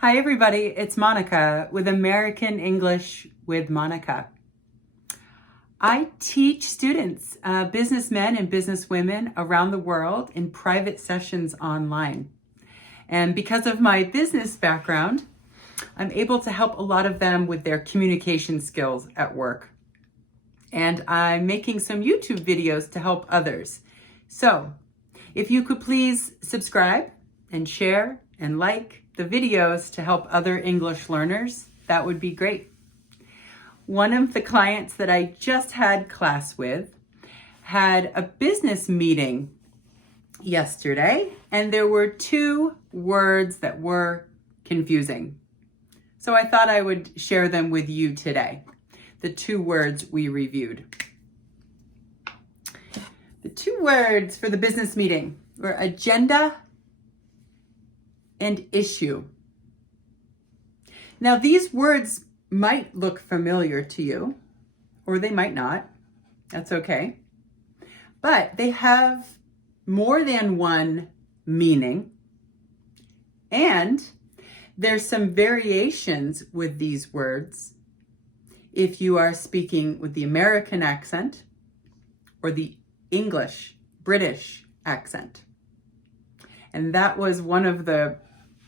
Hi everybody, it's Monica with American English with Monica. I teach students, businessmen and businesswomen around the world in private sessions online. And because of my business background, I'm able to help a lot of them with their communication skills at work. And I'm making some YouTube videos to help others. So if you could please subscribe and share and like the videos to help other English learners, that would be great. One of the clients that I just had class with had a business meeting yesterday, and there were two words that were confusing. So I thought I would share them with you today, the two words we reviewed. The two words for the business meeting were agenda and issue. Now, these words might look familiar to you, or they might not. That's okay. But they have more than one meaning, and there's some variations with these words if you are speaking with the American accent or the English, British accent. And that was one of the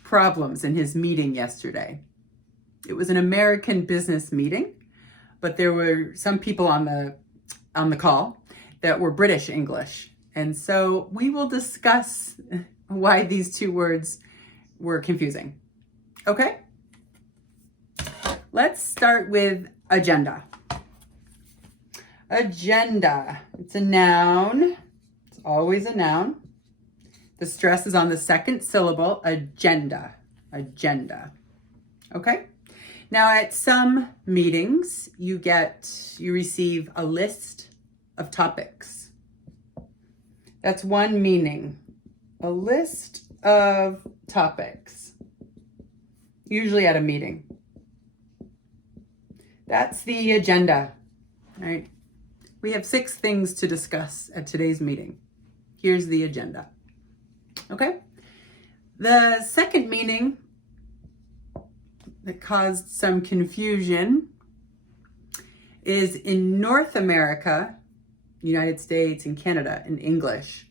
problems in his meeting yesterday. It was an American business meeting, but there were some people on the call that were British English. And so we will discuss why these two words were confusing. Okay? Let's start with agenda. Agenda. It's a noun. It's always a noun. The stress is on the second syllable, agenda, agenda. Okay? Now at some meetings, you receive a list of topics. That's one meaning, a list of topics, usually at a meeting. That's the agenda, right? We have 6 things to discuss at today's meeting. Here's the agenda. Okay? The second meaning that caused some confusion is in North America, United States and Canada in English.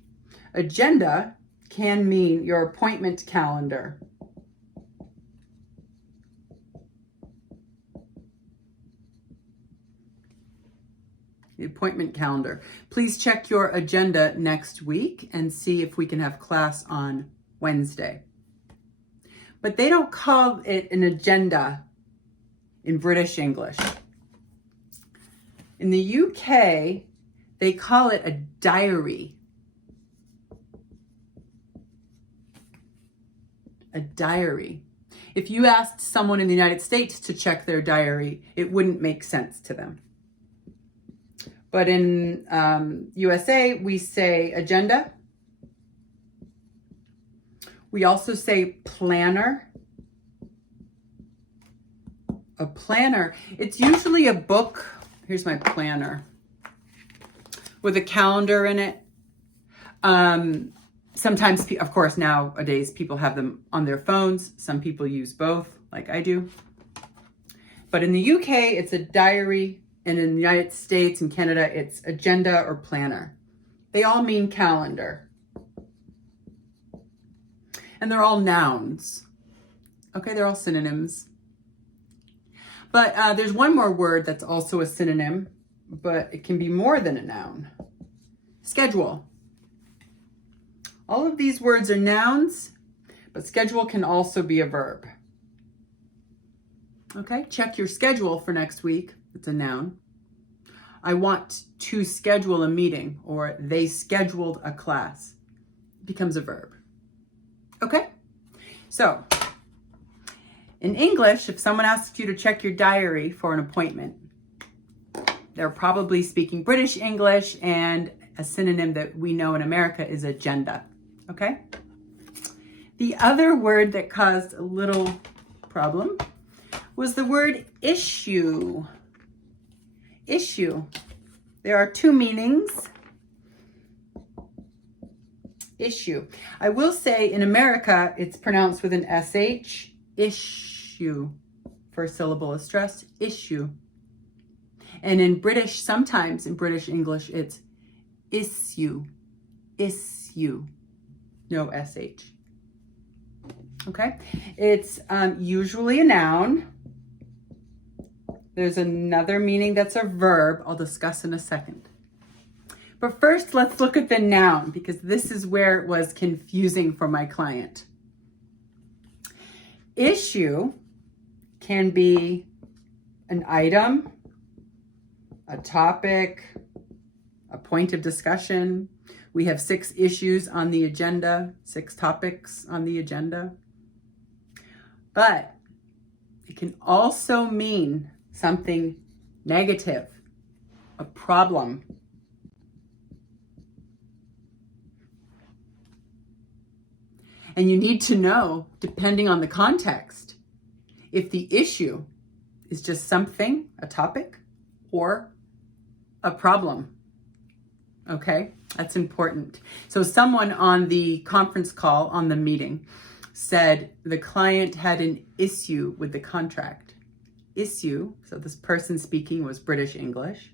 Agenda can mean your appointment calendar. The appointment calendar. Please check your agenda next week and see if we can have class on Wednesday. But they don't call it an agenda in British English. In the UK, they call it a diary. A diary. If you asked someone in the United States to check their diary, it wouldn't make sense to them. But in USA, we say agenda. We also say planner. A planner. It's usually a book. Here's my planner with a calendar in it. Sometimes, of course, nowadays people have them on their phones. Some people use both, like I do. But in the UK, it's a diary. And in the United States and Canada, it's agenda or planner. They all mean calendar. And they're all nouns. Okay, they're all synonyms. But there's one more word that's also a synonym, but it can be more than a noun. Schedule. All of these words are nouns, but schedule can also be a verb. Okay, check your schedule for next week. It's a noun. I want to schedule a meeting, or they scheduled a class. It becomes a verb. Okay? So, in English, if someone asks you to check your diary for an appointment, they're probably speaking British English, and a synonym that we know in America is agenda. Okay? The other word that caused a little problem was the word issue. Issue. There are 2 meanings. Issue. I will say in America, it's pronounced with an SH, issue. First syllable is stressed, issue. And in British, sometimes in British English, it's issue, issue, no SH. Okay, it's usually a noun. There's another meaning that's a verb I'll discuss in a second. But first, let's look at the noun, because this is where it was confusing for my client. Issue can be an item, a topic, a point of discussion. We have 6 issues on the agenda, 6 topics on the agenda. But it can also mean something negative, a problem. And you need to know, depending on the context, if the issue is just something, a topic, or a problem. Okay, that's important. So someone on the conference call, on the meeting, said the client had an issue with the contract. Issue, so this person speaking was British English,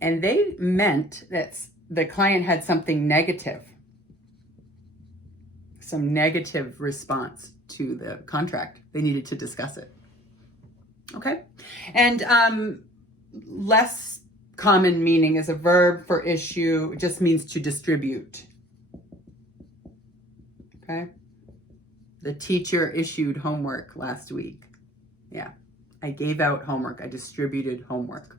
and they meant that the client had something negative, some negative response to the contract. They needed to discuss it. Okay, and less common meaning is a verb for issue. It just means to distribute. Okay, the teacher issued homework last week. Yeah, I gave out homework. I distributed homework.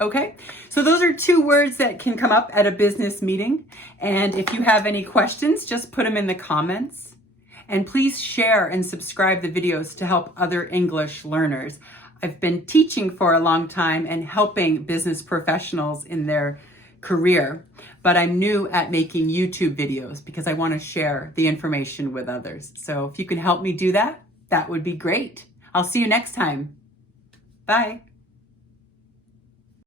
Okay, so those are 2 words that can come up at a business meeting. And if you have any questions, just put them in the comments. And please share and subscribe the videos to help other English learners. I've been teaching for a long time and helping business professionals in their career, but I'm new at making YouTube videos because I want to share the information with others. So if you can help me do that, that would be great. I'll see you next time. Bye.